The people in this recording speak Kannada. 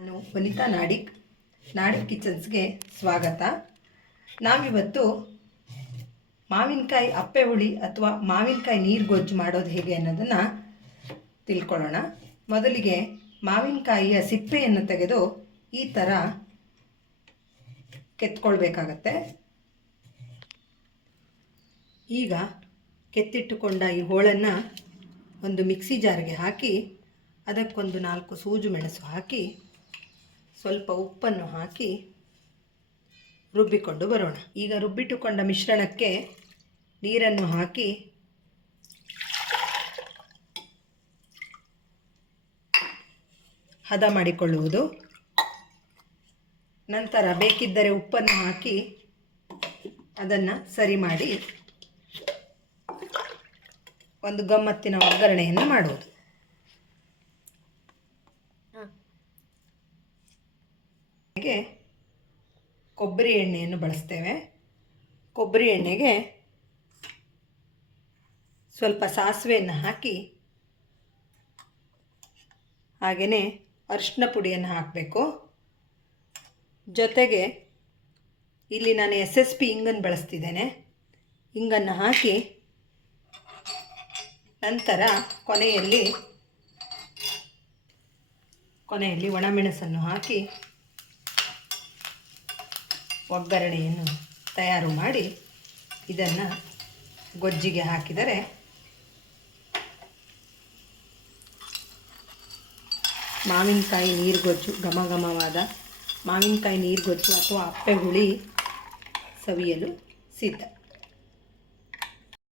ನಾನು ವನಿತಾ ನಾಡಿಗ್ ಕಿಚನ್ಸ್ಗೆ ಸ್ವಾಗತ. ನಾವಿವತ್ತು ಮಾವಿನಕಾಯಿ ಅಪ್ಪೆ ಹುಳಿ ಅಥವಾ ಮಾವಿನಕಾಯಿ ನೀರು ಗೊಜ್ಜು ಮಾಡೋದು ಹೇಗೆ ಅನ್ನೋದನ್ನು ತಿಳ್ಕೊಳ್ಳೋಣ. ಮೊದಲಿಗೆ ಮಾವಿನಕಾಯಿಯ ಸಿಪ್ಪೆಯನ್ನು ತೆಗೆದು ಈ ಥರ ಕೆತ್ಕೊಳ್ಬೇಕಾಗತ್ತೆ. ಈಗ ಕೆತ್ತಿಟ್ಟುಕೊಂಡ ಈ ಹೋಳನ್ನು ಒಂದು ಮಿಕ್ಸಿ ಜಾರ್ಗೆ ಹಾಕಿ ಅದಕ್ಕೊಂದು 4 ಸೂಜು ಮೆಣಸು ಹಾಕಿ ಸ್ವಲ್ಪ ಉಪ್ಪನ್ನು ಹಾಕಿ ರುಬ್ಬಿಕೊಂಡು ಬರೋಣ. ಈಗ ರುಬ್ಬಿಟ್ಟುಕೊಂಡ ಮಿಶ್ರಣಕ್ಕೆ ನೀರನ್ನು ಹಾಕಿ ಹದ ಮಾಡಿಕೊಳ್ಳುವುದು. ನಂತರ ಬೇಕಿದ್ದರೆ ಉಪ್ಪನ್ನು ಹಾಕಿ ಅದನ್ನು ಸರಿ ಮಾಡಿ ಒಂದು ಗಮ್ಮತ್ತಿನ ಒಗ್ಗರಣೆಯನ್ನು ಮಾಡುವುದು. ಹಾಗೆ ಕೊಬ್ಬರಿ ಎಣ್ಣೆಯನ್ನು ಬಳಸ್ತೇವೆ. ಕೊಬ್ಬರಿ ಎಣ್ಣೆಗೆ ಸ್ವಲ್ಪ ಸಾಸಿವೆಯನ್ನು ಹಾಕಿ ಹಾಗೆಯೇ ಅರಿಶಿನ ಪುಡಿಯನ್ನು ಹಾಕಬೇಕು. ಜೊತೆಗೆ ಇಲ್ಲಿ ನಾನು SSP ಇಂಗನ್ನು ಬಳಸ್ತಿದ್ದೇನೆ. ಇಂಗನ್ನು ಹಾಕಿ ನಂತರ ಕೊನೆಯಲ್ಲಿ ಒಣಮೆಣಸನ್ನು ಹಾಕಿ ಒಗ್ಗರಣೆಯನ್ನು ತಯಾರು ಮಾಡಿ ಇದನ್ನು ಗೊಜ್ಜಿಗೆ ಹಾಕಿದರೆ ಮಾವಿನಕಾಯಿ ನೀರು ಗೊಜ್ಜು, ಘಮಘಮವಾದ ಮಾವಿನಕಾಯಿ ನೀರು ಗೊಜ್ಜು ಅಥವಾ ಅಪ್ಪೆ ಹುಳಿ ಸವಿಯಲು ಸಿದ್ಧ.